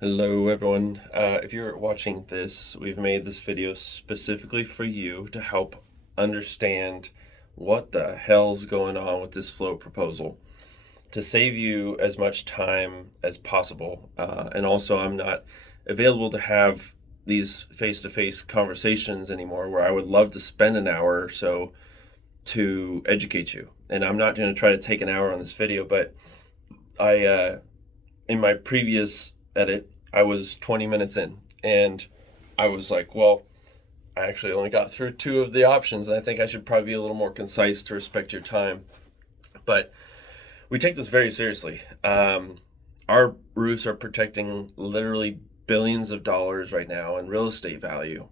Hello everyone. If you're watching this, we've made this video specifically for you to help understand what the hell's going on with this float proposal, to save you as much time as possible. And also, I'm not available to have these face-to-face conversations anymore, where I would love to spend an hour or so to educate you. And I'm not going to try to take an hour on this video, but in my previous edit, I was 20 minutes in, and I was like, well, I actually only got through two of the options, and I think I should probably be a little more concise to respect your time. But we take this very seriously. Our roofs are protecting literally billions of dollars right now in real estate value.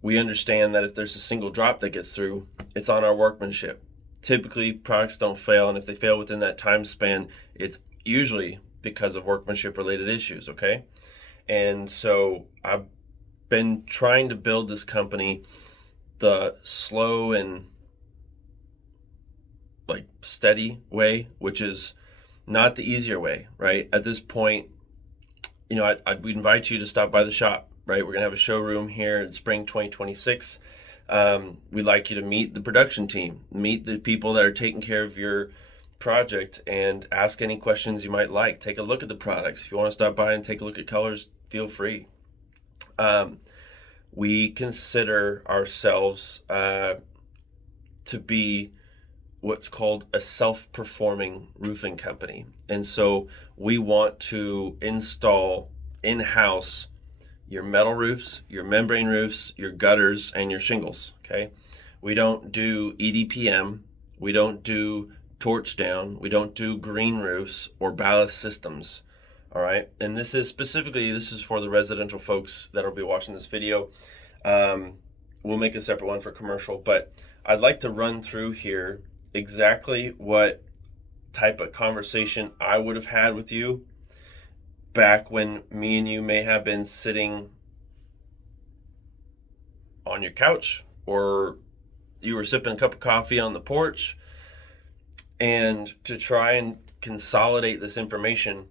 We understand that if there's a single drop that gets through, it's on our workmanship. Typically, products don't fail, and if they fail within that time span, it's usually because of workmanship related issues, okay? And so I've been trying to build this company the slow and steady way, which is not the easier way, right? At this point, we'd invite you to stop by the shop, right? We're gonna have a showroom here in spring 2026. We'd like you to meet the production team, meet the people that are taking care of your project, and ask any questions you might like. Take a look at the products. If you want to stop by and take a look at colors, feel free. We consider ourselves to be what's called a self-performing roofing company. And so we want to install in-house your metal roofs, your membrane roofs, your gutters, and your shingles, okay? We don't do EDPM. We don't do torch down. We don't do green roofs or ballast systems, all right? And this is for the residential folks that will be watching this video. We'll make a separate one for commercial, but I'd like to run through here exactly what type of conversation I would have had with you back when me and you may have been sitting on your couch, or you were sipping a cup of coffee on the porch, and to try and consolidate this information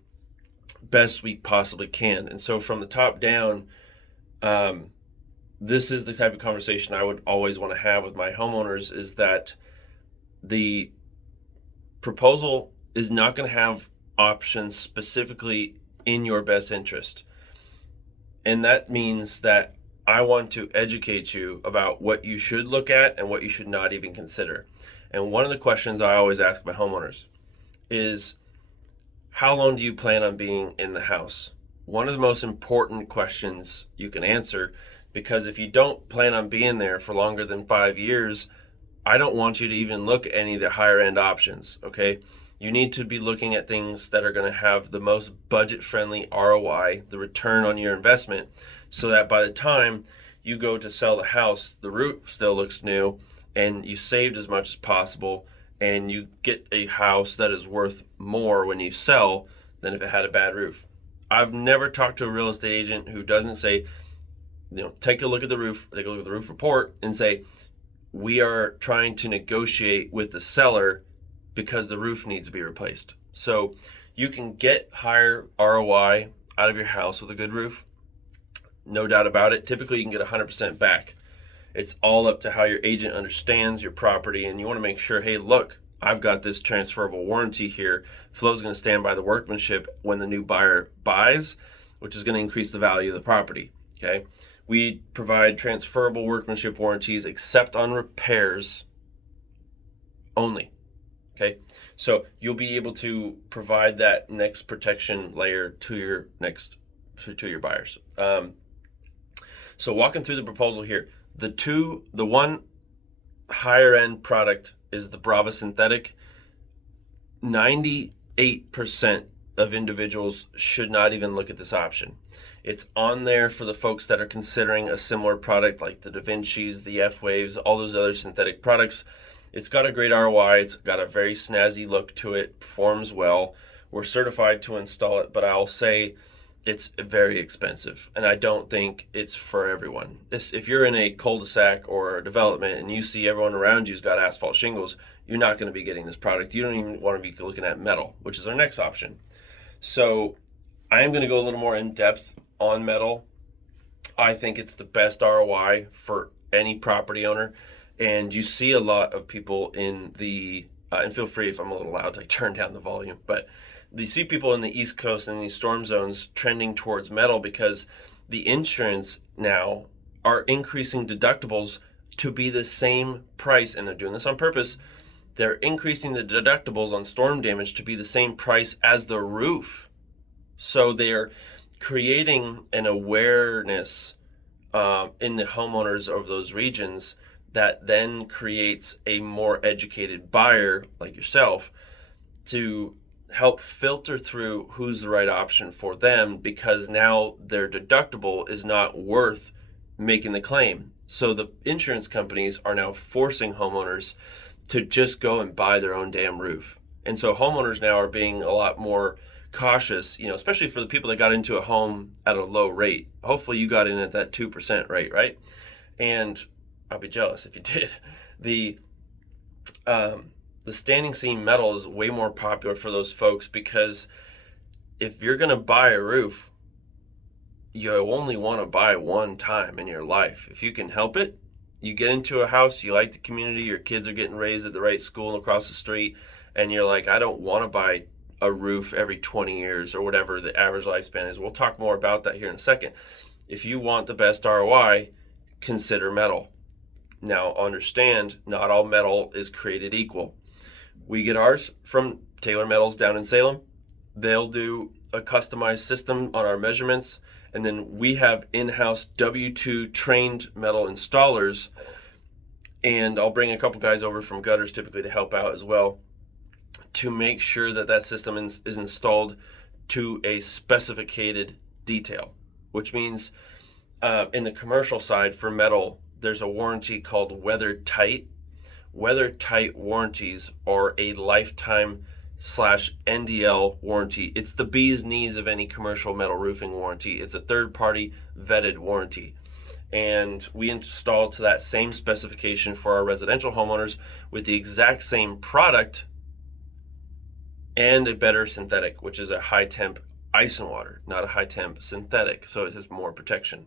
best we possibly can. And so from the top down, this is the type of conversation I would always want to have with my homeowners, is that the proposal is not going to have options specifically in your best interest. And that means that I want to educate you about what you should look at and what you should not even consider. And one of the questions I always ask my homeowners is, how long do you plan on being in the house? One of the most important questions you can answer, because if you don't plan on being there for longer than 5 years, I don't want you to even look at any of the higher end options, okay? You need to be looking at things that are going to have the most budget friendly ROI, the return on your investment, so that by the time you go to sell the house, the roof still looks new, and you saved as much as possible, and you get a house that is worth more when you sell than if it had a bad roof. I've never talked to a real estate agent who doesn't say, take a look at the roof, take a look at the roof report, and say, we are trying to negotiate with the seller because the roof needs to be replaced. So you can get higher ROI out of your house with a good roof, no doubt about it. Typically you can get 100% back. It's all up to how your agent understands your property, and you want to make sure, hey, look, I've got this transferable warranty here. Flo's going to stand by the workmanship when the new buyer buys, which is going to increase the value of the property, okay? We provide transferable workmanship warranties except on repairs only, okay? So you'll be able to provide that next protection layer to your buyers. So walking through the proposal here, the one higher end product is the Brava Synthetic. 98% of individuals should not even look at this option. It's on there for the folks that are considering a similar product like the Da Vinci's, the F-Waves, all those other synthetic products. It's got a great ROI. It's got a very snazzy look to it, performs well. We're certified to install it, but I'll say it's very expensive, and I don't think it's for everyone. If you're in a cul-de-sac or a development and you see everyone around you's got asphalt shingles, you're not going to be getting this product. You don't even want to be looking at metal, which is our next option. So I am going to go a little more in depth on metal. I think it's the best ROI for any property owner. And you see a lot of people in the, and feel free if I'm a little loud to turn down the volume, but you see people in the East Coast and these storm zones trending towards metal because the insurance now are increasing deductibles to be the same price, and they're doing this on purpose. They're increasing the deductibles on storm damage to be the same price as the roof. So they're creating an awareness in the homeowners of those regions that then creates a more educated buyer like yourself to help filter through who's the right option for them, because now their deductible is not worth making the claim. So the insurance companies are now forcing homeowners to just go and buy their own damn roof. And so homeowners now are being a lot more cautious, especially for the people that got into a home at a low rate. Hopefully you got in at that 2% rate, right? And I'll be jealous if you did. The standing seam metal is way more popular for those folks because if you're going to buy a roof, you only want to buy one time in your life. If you can help it, you get into a house, you like the community, your kids are getting raised at the right school across the street, and you're like, I don't want to buy a roof every 20 years or whatever the average lifespan is. We'll talk more about that here in a second. If you want the best ROI, consider metal. Now, understand, not all metal is created equal. We get ours from Taylor Metals down in Salem. They'll do a customized system on our measurements, and then we have in-house W2 trained metal installers, and I'll bring a couple guys over from Gutters typically to help out as well to make sure that that system is installed to a specified detail, which means in the commercial side for metal, there's a warranty called Weather Tight. Weather Tight warranties are a lifetime /NDL warranty. It's the bee's knees of any commercial metal roofing warranty. It's a third-party vetted warranty. And we install to that same specification for our residential homeowners with the exact same product and a better synthetic, which is a high temp ice and water, not a high temp synthetic, so it has more protection.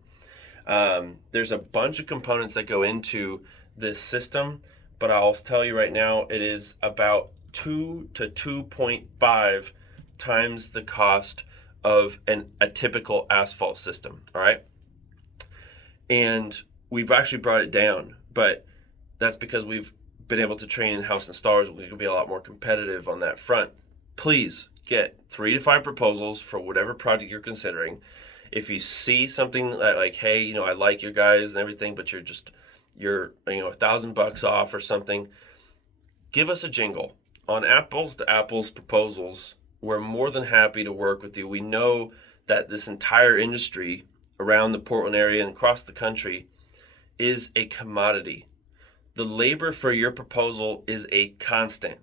There's a bunch of components that go into this system, but I'll tell you right now, it is about 2 to 2.5 times the cost of a typical asphalt system, all right? And we've actually brought it down, but that's because we've been able to train in-house installers. We can be a lot more competitive on that front. Please get 3 to 5 proposals for whatever project you're considering. If you see something like, hey, I like your guys and everything, but you're $1,000 off or something, give us a jingle. On apples to apples proposals, we're more than happy to work with you. We know that this entire industry around the Portland area and across the country is a commodity. The labor for your proposal is a constant.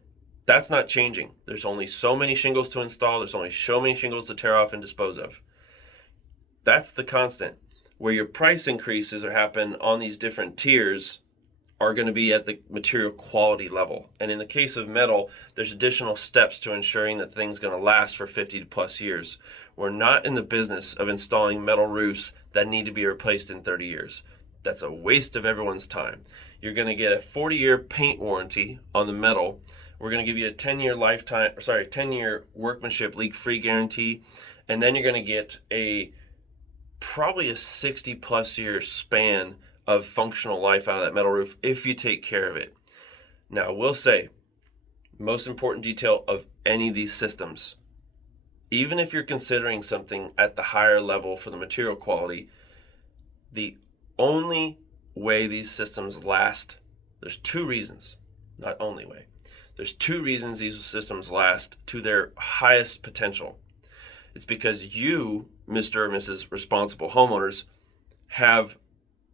That's not changing. There's only so many shingles to install. There's only so many shingles to tear off and dispose of. That's the constant. Where your price increases happen on these different tiers are going to be at the material quality level. And in the case of metal, there's additional steps to ensuring that thing's going to last for 50 plus years. We're not in the business of installing metal roofs that need to be replaced in 30 years. That's a waste of everyone's time. You're going to get a 40-year paint warranty on the metal. We're going to give you a 10-year workmanship leak-free guarantee, and then you're going to get probably a 60 plus year span of functional life out of that metal roof if you take care of it. Now, I will say, most important detail of any of these systems, even if you're considering something at the higher level for the material quality, the only way these systems last, there's 2 reasons, not only way. There's 2 reasons these systems last to their highest potential. It's because you, Mr. or Mrs. Responsible Homeowners, have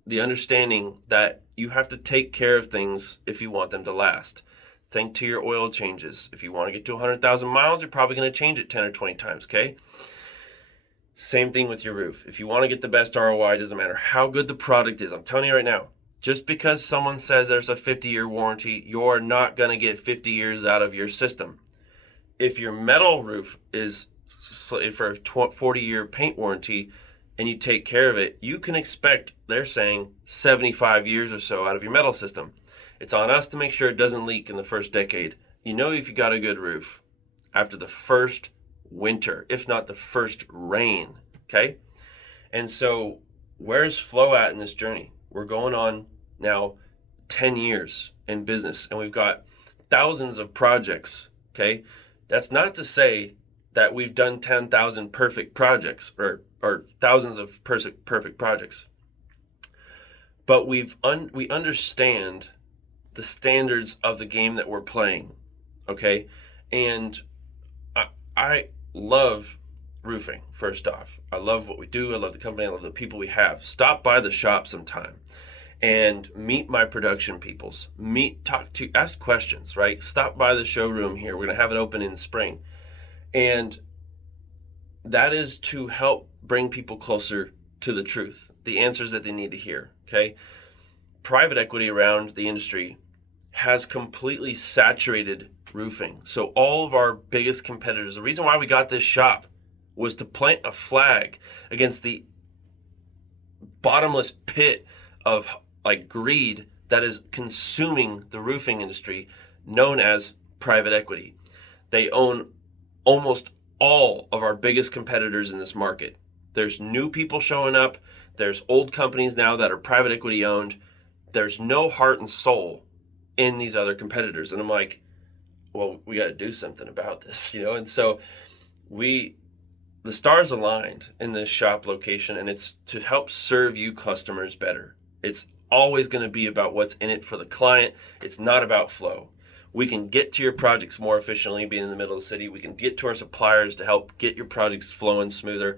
the understanding that you have to take care of things if you want them to last. Think to your oil changes. If you want to get to 100,000 miles, you're probably going to change it 10 or 20 times, okay? Same thing with your roof. If you want to get the best ROI, it doesn't matter how good the product is. I'm telling you right now, just because someone says there's a 50-year warranty, you're not going to get 50 years out of your system. If your metal roof is for a 40-year paint warranty and you take care of it, you can expect, they're saying, 75 years or so out of your metal system. It's on us to make sure it doesn't leak in the first decade. You know if you got a good roof after the first winter, if not the first rain, okay? And so where's Flow at in this journey? We're going on now 10 years in business, and we've got thousands of projects, okay? That's not to say that we've done 10,000 perfect projects or thousands of perfect projects. But we understand the standards of the game that we're playing, okay? And I love roofing, first off. I love what we do. I love the company. I love the people we have. Stop by the shop sometime and meet my production peoples. Ask questions, right? Stop by the showroom here. We're going to have it open in spring. And that is to help bring people closer to the truth, the answers that they need to hear, okay? Private equity around the industry has completely saturated roofing. So all of our biggest competitors, the reason why we got this shop was to plant a flag against the bottomless pit of greed that is consuming the roofing industry, known as private equity. They own almost all of our biggest competitors in this market. There's new people showing up. There's old companies now that are private equity owned. There's no heart and soul in these other competitors. And I'm like, well, we got to do something about this, And so the stars aligned in this shop location, and it's to help serve you customers better. It's always going to be about what's in it for the client. It's not about flow. We can get to your projects more efficiently being in the middle of the city. We can get to our suppliers to help get your projects flowing smoother.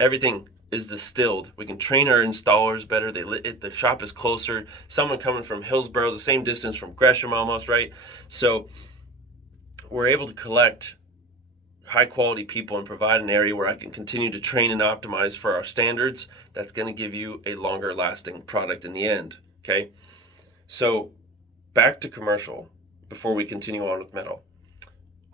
Everything is distilled. We can train our installers better. The shop is closer. Someone coming from Hillsborough is the same distance from Gresham almost, right? So we're able to collect high quality people and provide an area where I can continue to train and optimize for our standards. That's going to give you a longer lasting product in the end, okay? So back to commercial before we continue on with metal.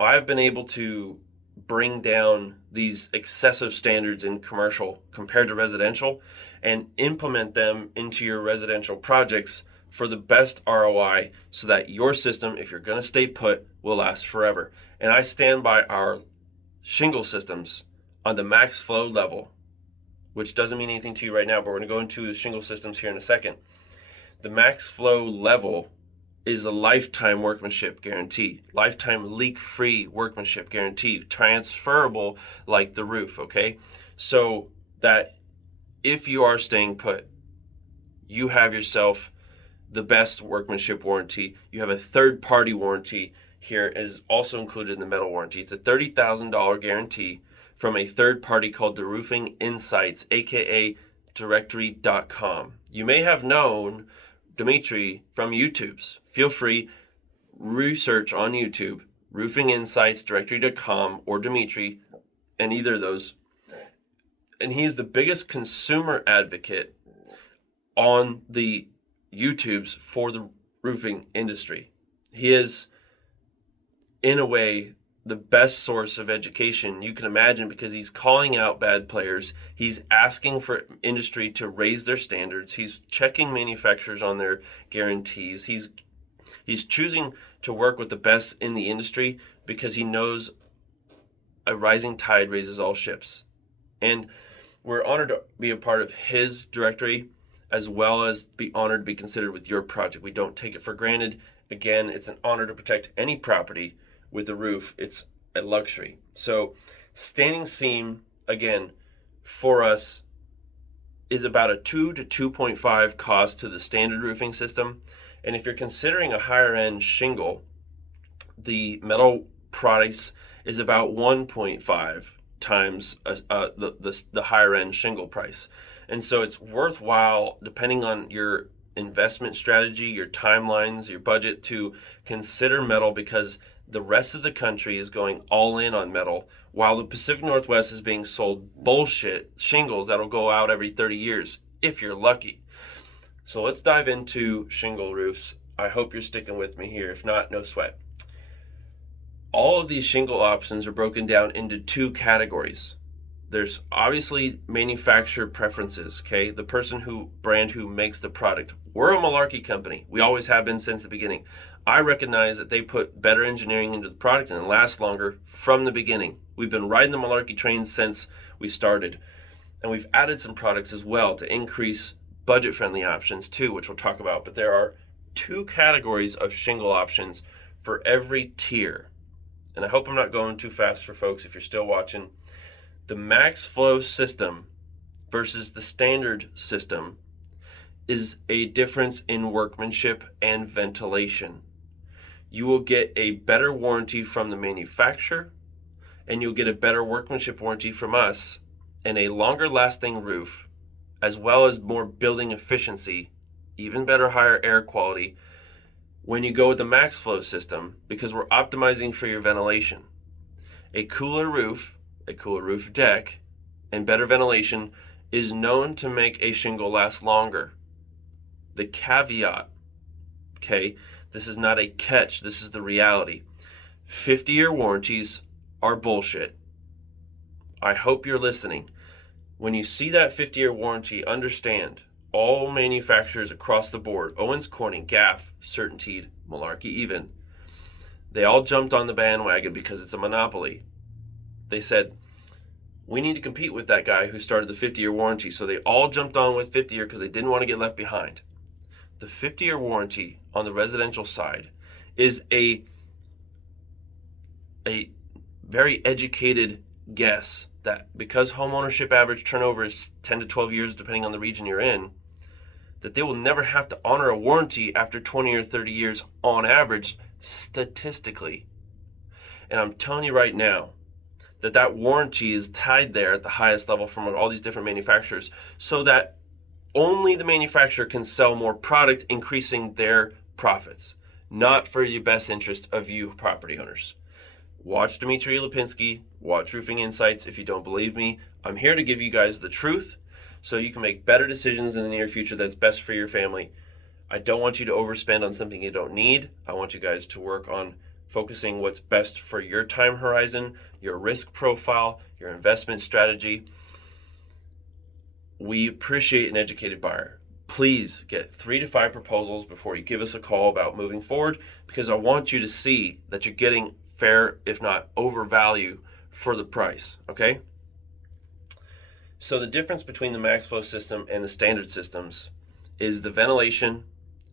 I've been able to bring down these excessive standards in commercial compared to residential and implement them into your residential projects for the best ROI so that your system, if you're going to stay put, will last forever. And I stand by our shingle systems on the max flow level, which doesn't mean anything to you right now, but we're going to go into shingle systems here in a second. The max flow level is a lifetime workmanship guarantee, lifetime leak-free workmanship guarantee, transferable like the roof, okay? So that if you are staying put, you have yourself the best workmanship warranty. You have a third-party warranty here is also included in the metal warranty. It's a $30,000 guarantee from a third party called the Roofing Insights, aka Directory.com. You may have known Dimitri from YouTube's. Feel free, research on YouTube, Roofing Insights, Directory.com, or Dimitri, and either of those. And he is the biggest consumer advocate on the YouTubes for the roofing industry. He is, in a way, the best source of education you can imagine because he's calling out bad players. He's asking for industry to raise their standards. He's checking manufacturers on their guarantees. He's choosing to work with the best in the industry because he knows a rising tide raises all ships. And we're honored to be a part of his directory as well as be honored to be considered with your project. We don't take it for granted. Again, it's an honor to protect any property with a roof. It's a luxury. So standing seam, again, for us is about a 2 to 2.5 cost to the standard roofing system. And if you're considering a higher end shingle, the metal price is about 1.5 times the higher end shingle price. And so it's worthwhile, depending on your investment strategy, your timelines, your budget, to consider metal because the rest of the country is going all in on metal while the Pacific Northwest is being sold bullshit shingles that'll go out every 30 years if you're lucky. So let's dive into shingle roofs. I hope you're sticking with me here. If not, no sweat. all of these shingle options are broken down into two categories. There's obviously manufacturer preferences, okay? The brand who makes the product. We're a Malarkey company. We always have been since the beginning. I recognize that they put better engineering into the product and it lasts longer from the beginning. We've been riding the Malarkey train since we started. And we've added some products as well to increase budget-friendly options too, which we'll talk about. But there are two categories of shingle options for every tier. And I hope I'm not going too fast for folks if you're still watching. The max flow system versus the standard system is a difference in workmanship and ventilation. You will get a better warranty from the manufacturer, and you'll get a better workmanship warranty from us, and a longer lasting roof, as well as more building efficiency, even better higher air quality when you go with the max flow system, because we're optimizing for your ventilation. A cooler roof deck, and better ventilation is known to make a shingle last longer. The caveat, okay, this is not a catch, this is the reality. 50-year warranties are bullshit. I hope you're listening. When you see that 50-year warranty, understand all manufacturers across the board, Owens Corning, Gaff, CertainTeed, Malarkey even, they all jumped on the bandwagon because it's a monopoly. They said, we need to compete with that guy who started the 50-year warranty. So they all jumped on with 50-year because they didn't want to get left behind. The 50-year warranty on the residential side is a very educated guess that because homeownership average turnover is 10 to 12 years, depending on the region you're in, that they will never have to honor a warranty after 20 or 30 years on average, statistically. And I'm telling you right now, that warranty is tied there at the highest level from all these different manufacturers so that only the manufacturer can sell more product, increasing their profits, not for the best interest of you property owners. Watch Dmitry Lipinski, watch Roofing Insights. If you don't believe me, I'm here to give you guys the truth so you can make better decisions in the near future that's best for your family. I don't want you to overspend on something you don't need. I want you guys to work on focusing what's best for your time horizon, your risk profile, your investment strategy. We appreciate an educated buyer. Please get 3 to 5 proposals before you give us a call about moving forward, because I want you to see that you're getting fair, if not overvalue, for the price, okay? So the difference between the MaxFlow system and the standard systems is the ventilation,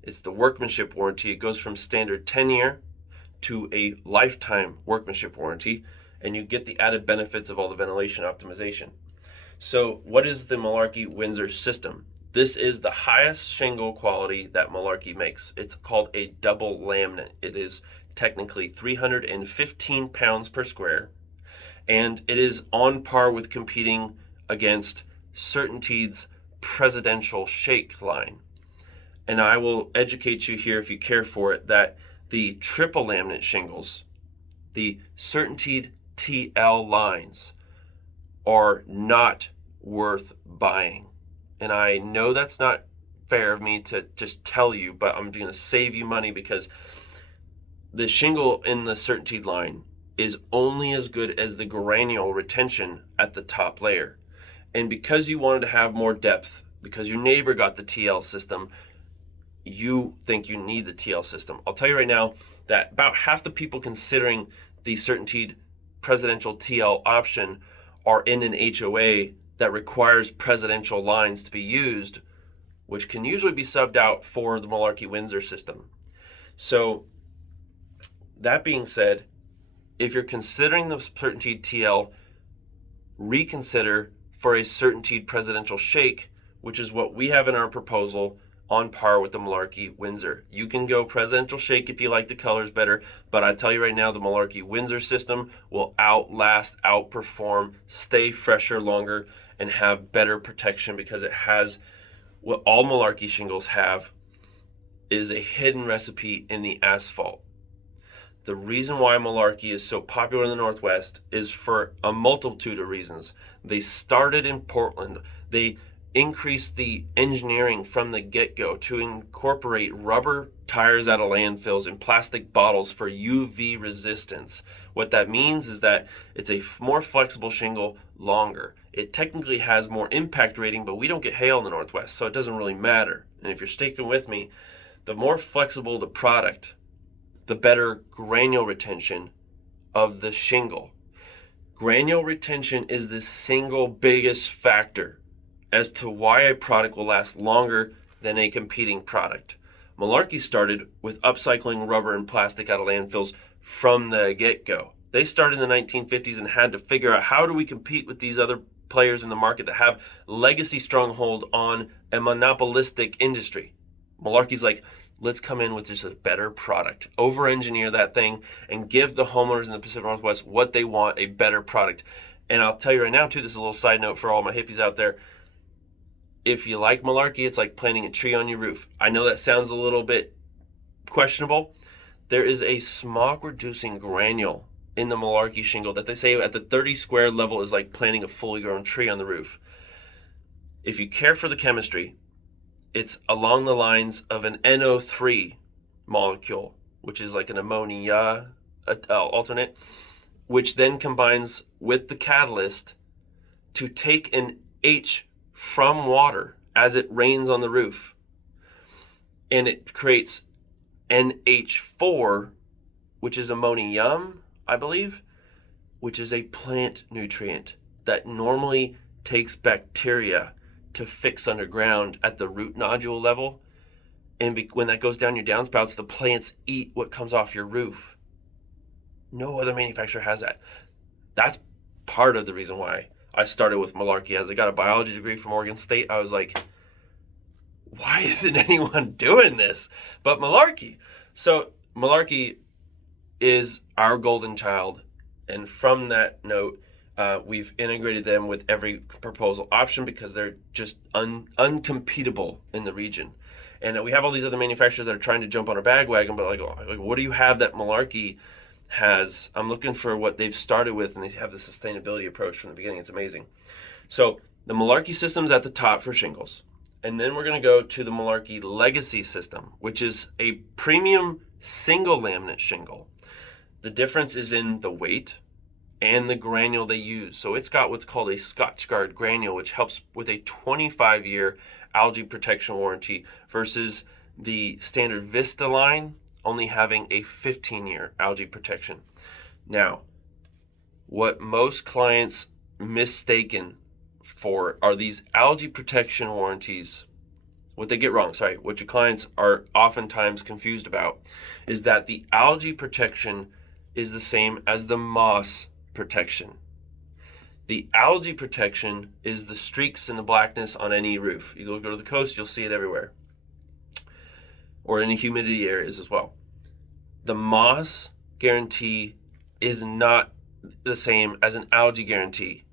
it's the workmanship warranty. It goes from standard 10-year to a lifetime workmanship warranty, and you get the added benefits of all the ventilation optimization. So what is the Malarkey Windsor system? This is the highest shingle quality that Malarkey makes. It's called a double laminate. It is technically 315 pounds per square, and it is on par with competing against CertainTeed's presidential shake line. And I will educate you here, if you care for it, that the triple laminate shingles, the CertainTeed TL lines, are not worth buying. And I know that's not fair of me to just tell you, but I'm going to save you money, because the shingle in the CertainTeed line is only as good as the granule retention at the top layer. And because you wanted to have more depth, because your neighbor got the TL system, you think you need the TL system. I'll tell you right now that about half the people considering the CertainTeed presidential TL option are in an HOA that requires presidential lines to be used, which can usually be subbed out for the Malarkey Windsor system. So that being said, if you're considering the CertainTeed TL, reconsider for a CertainTeed presidential shake, which is what we have in our proposal, on par with the Malarkey Windsor. You can go presidential shake if you like the colors better, but I tell you right now, the Malarkey Windsor system will outlast, outperform, stay fresher longer, and have better protection, because it has what all Malarkey shingles have, is a hidden recipe in the asphalt. The reason why Malarkey is so popular in the Northwest is for a multitude of reasons. They started in Portland. They increase the engineering from the get-go to incorporate rubber tires out of landfills and plastic bottles for UV resistance. What that means is that it's a more flexible shingle, longer. It technically has more impact rating, but we don't get hail in the Northwest, so it doesn't really matter. And if you're sticking with me, the more flexible the product, the better granule retention of the shingle. Granule retention is the single biggest factor as to why a product will last longer than a competing product. Malarkey started with upcycling rubber and plastic out of landfills from the get-go. They started in the 1950s and had to figure out, how do we compete with these other players in the market that have legacy stronghold on a monopolistic industry? Malarkey's like, let's come in with just a better product, over-engineer that thing, and give the homeowners in the Pacific Northwest what they want, a better product. And I'll tell you right now, too, this is a little side note for all my hippies out there. If you like Malarkey, it's like planting a tree on your roof. I know that sounds a little bit questionable. There is a smog-reducing granule in the Malarkey shingle that they say at the 30 square level is like planting a fully grown tree on the roof. If you care for the chemistry, it's along the lines of an NO3 molecule, which is like an ammonia alternate, which then combines with the catalyst to take an H from water as it rains on the roof. And it creates NH4, which is ammonium, I believe, which is a plant nutrient that normally takes bacteria to fix underground at the root nodule level. And when that goes down your downspouts, the plants eat what comes off your roof. No other manufacturer has that. That's part of the reason why I started with Malarkey. As I got a biology degree from Oregon State, I was like, why isn't anyone doing this but Malarkey? So Malarkey is our golden child. And from that note, we've integrated them with every proposal option because they're just uncompetable in the region. And we have all these other manufacturers that are trying to jump on our bandwagon, but like, what do you have that Malarkey has? I'm looking for what they've started with, and they have the sustainability approach from the beginning. It's amazing. So the Malarkey system's at the top for shingles. And then we're going to go to the Malarkey Legacy system, which is a premium single laminate shingle. The difference is in the weight and the granule they use. So it's got what's called a Scotchgard granule, which helps with a 25-year algae protection warranty versus the standard Vista line only having a 15-year algae protection. Now, what most clients mistaken for are these algae protection warranties. What they get wrong, what your clients are oftentimes confused about is that the algae protection is the same as the moss protection. The algae protection is the streaks and the blackness on any roof. You go to the coast, you'll see it everywhere. Or in humidity areas as well. The moss guarantee is not the same as an algae guarantee.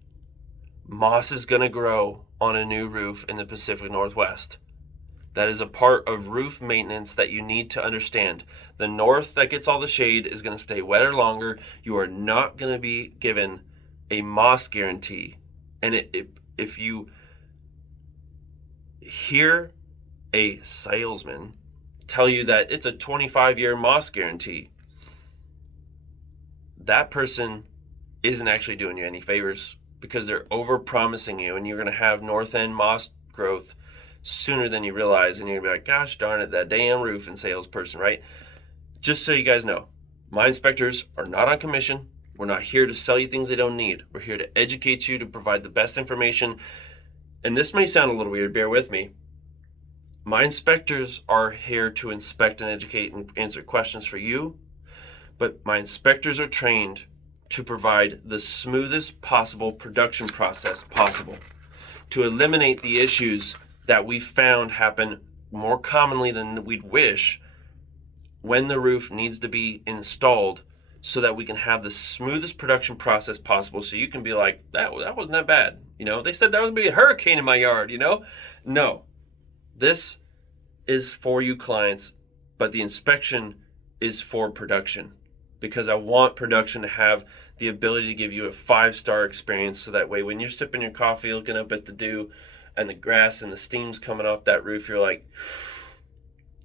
Moss is going to grow on a new roof in the Pacific Northwest. That is a part of roof maintenance that you need to understand. The north that gets all the shade is going to stay wetter longer. You are not going to be given a moss guarantee. And if you hear a salesman tell you that it's a 25-year moss guarantee, that person isn't actually doing you any favors, because they're over-promising you, and you're going to have north end moss growth sooner than you realize, and you're going to be like, gosh darn it, that damn roofing salesperson, right? Just so you guys know, my inspectors are not on commission. We're not here to sell you things they don't need. We're here to educate you, to provide the best information. And this may sound a little weird, bear with me. My inspectors are here to inspect and educate and answer questions for you, but my inspectors are trained to provide the smoothest possible production process possible, to eliminate the issues that we found happen more commonly than we'd wish when the roof needs to be installed, so that we can have the smoothest production process possible. So you can be like, that wasn't that bad. They said there was going to be a hurricane in my yard, No, this is for you clients, but the inspection is for production, because I want production to have the ability to give you a 5-star experience. So that way, when you're sipping your coffee, looking up at the dew, and the grass and the steam's coming off that roof, you're like,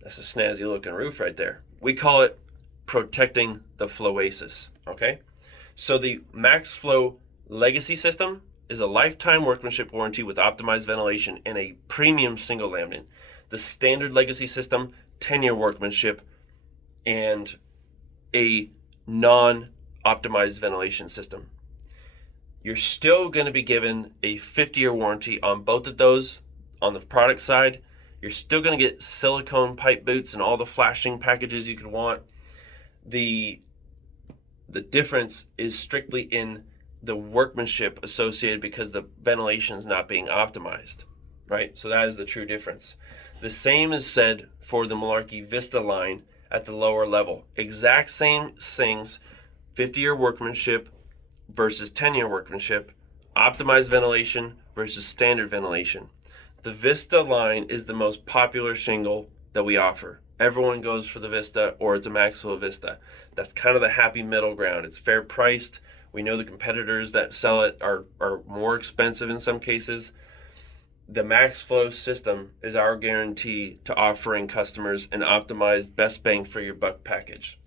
that's a snazzy looking roof right there. We call it protecting the flowasis, okay? So the MaxFlow Legacy System is a lifetime workmanship warranty with optimized ventilation and a premium single laminate. The standard Legacy System, 10-year workmanship, and a non-optimized ventilation system. You're still going to be given a 50-year warranty on both of those. On the product side, you're still going to get silicone pipe boots and all the flashing packages you could want. The difference is strictly in the workmanship associated because the ventilation is not being optimized, right? So that is the true difference. The same is said for the Malarkey Vista line at the lower level. Exact same things, 50-year workmanship versus 10-year workmanship, optimized ventilation versus standard ventilation. The Vista line is the most popular shingle that we offer. Everyone goes for the Vista, or it's a MaxFlow Vista. That's kind of the happy middle ground. It's fair priced. We know the competitors that sell it are more expensive in some cases. The MaxFlow system is our guarantee to offering customers an optimized best bang for your buck package.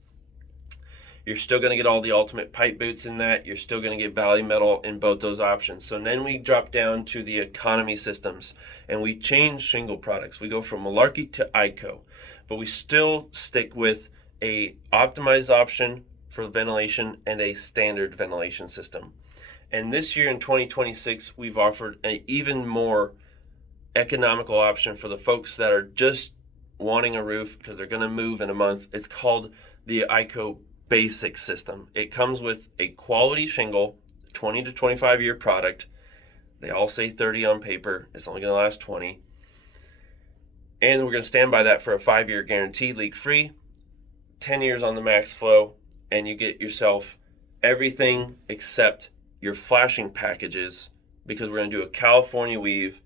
You're still going to get all the ultimate pipe boots in that. You're still going to get Valley Metal in both those options. So then we drop down to the economy systems, and we change shingle products. We go from Malarkey to ICO, but we still stick with a optimized option for ventilation and a standard ventilation system. And this year in 2026, we've offered an even more economical option for the folks that are just wanting a roof because they're going to move in a month. It's called the ICO Basic System. It comes with a quality shingle, 20 to 25 year product. They all say 30 on paper. It's only going to last 20. And we're going to stand by that for a 5-year guarantee, leak free, 10 years on the MaxFlow, and you get yourself everything except your flashing packages, because we're going to do a California weave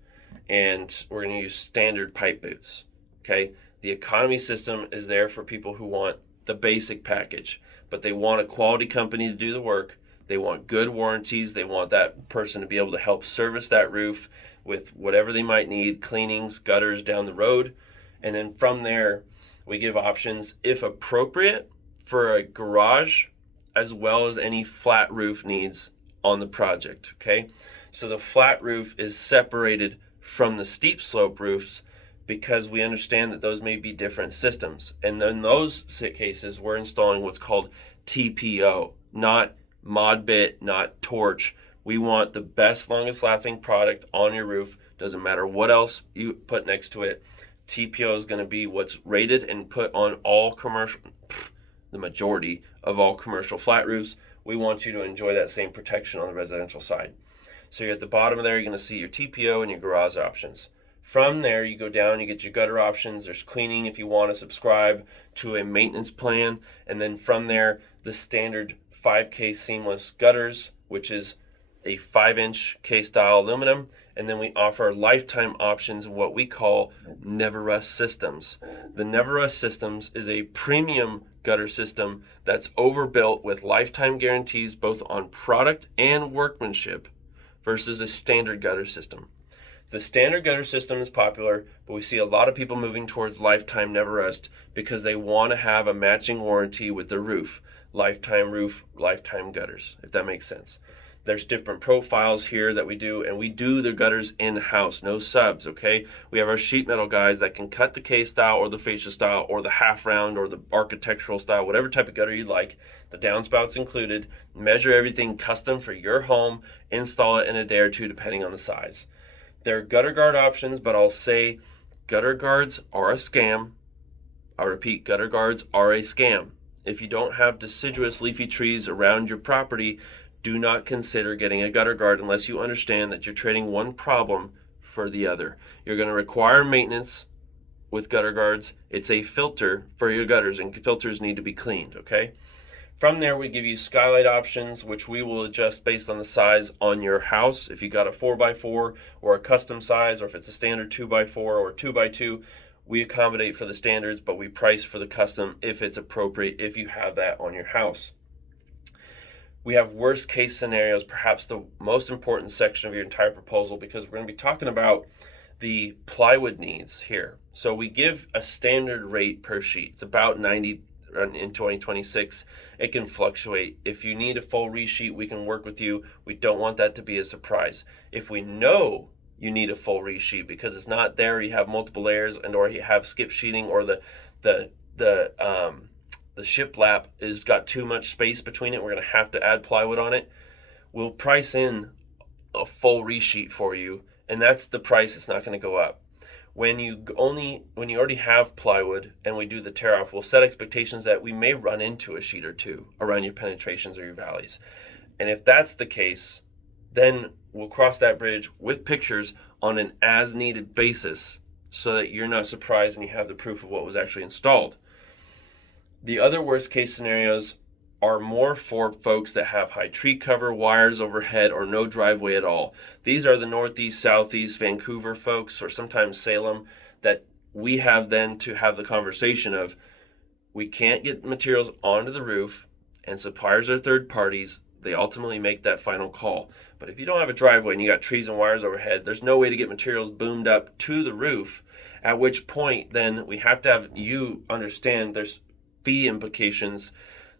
and we're going to use standard pipe boots. Okay? The economy system is there for people who want the basic package, but they want a quality company to do the work. They want good warranties. They want that person to be able to help service that roof with whatever they might need, cleanings, gutters down the road. And then from there, we give options, if appropriate, for a garage as well as any flat roof needs on the project, okay? So the flat roof is separated from the steep slope roofs because we understand that those may be different systems. And in those cases, we're installing what's called TPO, not Modbit, not Torch. We want the best, longest lasting product on your roof. Doesn't matter what else you put next to it. TPO is going to be what's rated and put on all commercial, the majority of all commercial flat roofs. We want you to enjoy that same protection on the residential side. So you're at the bottom of there, you're going to see your TPO and your garage options. From there, you go down, you get your gutter options. There's cleaning if you want to subscribe to a maintenance plan. And then from there, the standard 5K seamless gutters, which is a 5-inch K-style aluminum. And then we offer lifetime options, what we call Never Rust systems. The Never Rust systems is a premium gutter system that's overbuilt with lifetime guarantees both on product and workmanship versus a standard gutter system. The standard gutter system is popular, but we see a lot of people moving towards lifetime Never Rust because they want to have a matching warranty with their roof. Roof, lifetime gutters, if that makes sense. There's different profiles here that we do, and we do the gutters in-house, no subs, okay? We have our sheet metal guys that can cut the K-style or the fascia style or the half round or the architectural style, whatever type of gutter you like. The downspouts included. Measure everything custom for your home. Install it in a day or two depending on the size. There are gutter guard options, but I'll say gutter guards are a scam. I repeat, gutter guards are a scam. If you don't have deciduous leafy trees around your property, do not consider getting a gutter guard unless you understand that you're trading one problem for the other. You're going to require maintenance with gutter guards. It's a filter for your gutters, and filters need to be cleaned, okay? From there, we give you skylight options, which we will adjust based on the size on your house. If you got a 4x4 or a custom size, or if it's a standard 2x4 or 2x2, we accommodate for the standards, but we price for the custom if it's appropriate, if you have that on your house. We have worst case scenarios, perhaps the most important section of your entire proposal, because we're going to be talking about the plywood needs here. So we give a standard rate per sheet. It's about 90 in 2026. It can fluctuate. If you need a full resheet, we can work with you. We don't want that to be a surprise. If we know you need a full resheet because it's not there, you have multiple layers, and or you have skip sheeting, or the shiplap has got too much space between it, we're going to have to add plywood on it. We'll price in a full resheet for you, and that's the price. It's not going to go up. When you already have plywood and we do the tear off, we'll set expectations that we may run into a sheet or two around your penetrations or your valleys. And if that's the case, then we'll cross that bridge with pictures on an as needed basis so that you're not surprised and you have the proof of what was actually installed. The other worst case scenarios are more for folks that have high tree cover, wires overhead, or no driveway at all. These are the Northeast, Southeast, Vancouver folks, or sometimes Salem, that we have then to have the conversation of, we can't get materials onto the roof, and suppliers are third parties. They ultimately make that final call. But if you don't have a driveway and you got trees and wires overhead, there's no way to get materials boomed up to the roof, at which point then we have to have you understand there's fee implications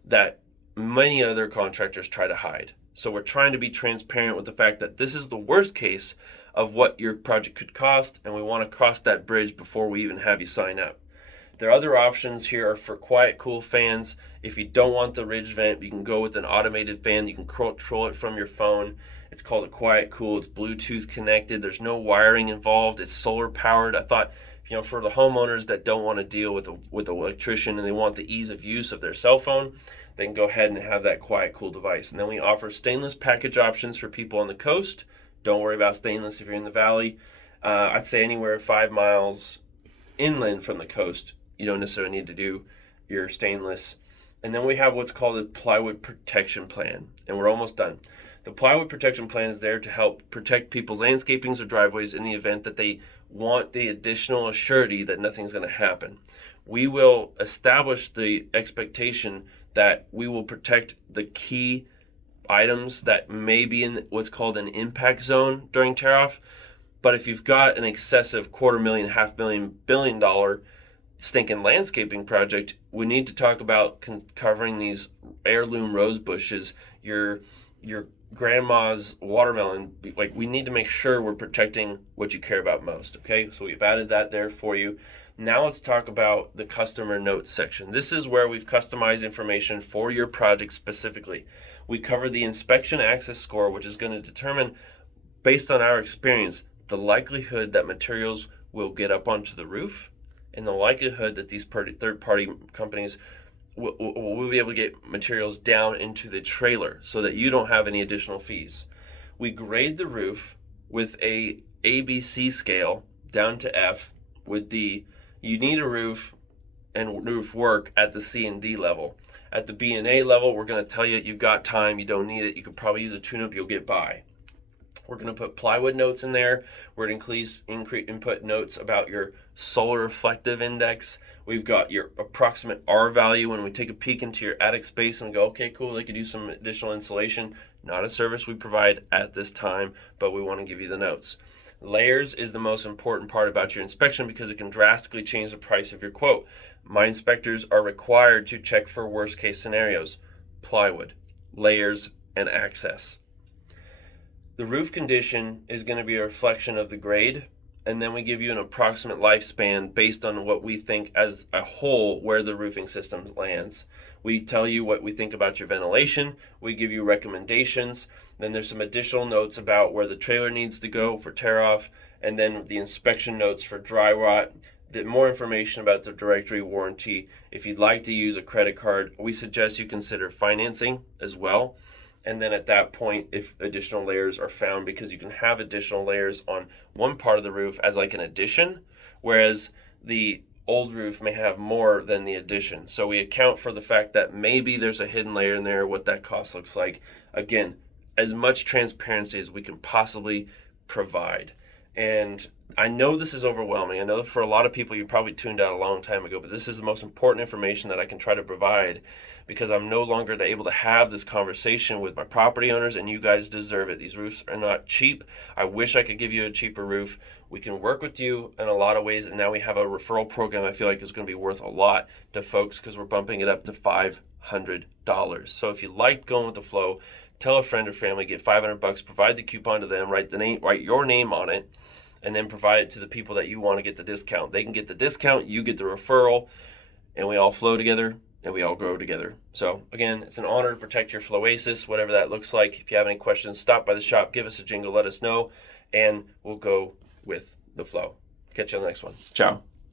that many other contractors try to hide. So we're trying to be transparent with the fact that this is the worst case of what your project could cost, and we want to cross that bridge before we even have you sign up. There are other options here are for quiet, cool fans. If you don't want the ridge vent, you can go with an automated fan. You can control it from your phone. It's called a quiet, cool. It's Bluetooth connected. There's no wiring involved. It's solar powered. I thought, for the homeowners that don't want to deal with the electrician and they want the ease of use of their cell phone, they can go ahead and have that quiet, cool device. And then we offer stainless package options for people on the coast. Don't worry about stainless if you're in the valley. I'd say anywhere 5 miles inland from the coast, you don't necessarily need to do your stainless. And then we have what's called a plywood protection plan, and we're almost done. The plywood protection plan is there to help protect people's landscapings or driveways in the event that they want the additional assurity that nothing's going to happen. We will establish the expectation that we will protect the key items that may be in what's called an impact zone during tear off. But if you've got an excessive $250,000, $500,000, $1 billion stinking landscaping project, we need to talk about covering these heirloom rose bushes, your grandma's watermelon. Like, we need to make sure we're protecting what you care about most. Okay, so we've added that there for you. Now let's talk about the customer notes section. This is where we've customized information for your project specifically. We cover the inspection access score, which is going to determine, based on our experience, the likelihood that materials will get up onto the roof and the likelihood that these third-party companies will be able to get materials down into the trailer so that you don't have any additional fees. We grade the roof with a ABC scale down to F, with the you need a roof and roof work at the C and D level. At the B and A level, we're going to tell you you've got time, you don't need it, you could probably use a tune-up, you'll get by. We're going to put plywood notes in there. We're going to input notes about your solar reflective index. We've got your approximate R value when we take a peek into your attic space and we go, okay, cool, they could do some additional insulation. Not a service we provide at this time, but we want to give you the notes. Layers is the most important part about your inspection because it can drastically change the price of your quote. My inspectors are required to check for worst case scenarios: plywood, layers, and access. The roof condition is going to be a reflection of the grade, and then we give you an approximate lifespan based on what we think as a whole where the roofing system lands. We tell you what we think about your ventilation, we give you recommendations, then there's some additional notes about where the trailer needs to go for tear off, and then the inspection notes for dry rot, more information about the directory warranty. If you'd like to use a credit card, we suggest you consider financing as well. And then at that point, if additional layers are found, because you can have additional layers on one part of the roof as like an addition, whereas the old roof may have more than the addition. So we account for the fact that maybe there's a hidden layer in there, what that cost looks like. Again, as much transparency as we can possibly provide. And I know this is overwhelming. I know that for a lot of people, you probably tuned out a long time ago, but this is the most important information that I can try to provide, because I'm no longer able to have this conversation with my property owners, and you guys deserve it. These roofs are not cheap. I wish I could give you a cheaper roof. We can work with you in a lot of ways, and now we have a referral program I feel like is going to be worth a lot to folks, because we're bumping it up to $500. So if you liked going with the flow, tell a friend or family, get $500, provide the coupon to them, write your name on it, and then provide it to the people that you want to get the discount. They can get the discount, you get the referral, and we all flow together and we all grow together. So again, it's an honor to protect your Flowasis, whatever that looks like. If you have any questions, stop by the shop, give us a jingle, let us know, and we'll go with the flow. Catch you on the next one. Ciao.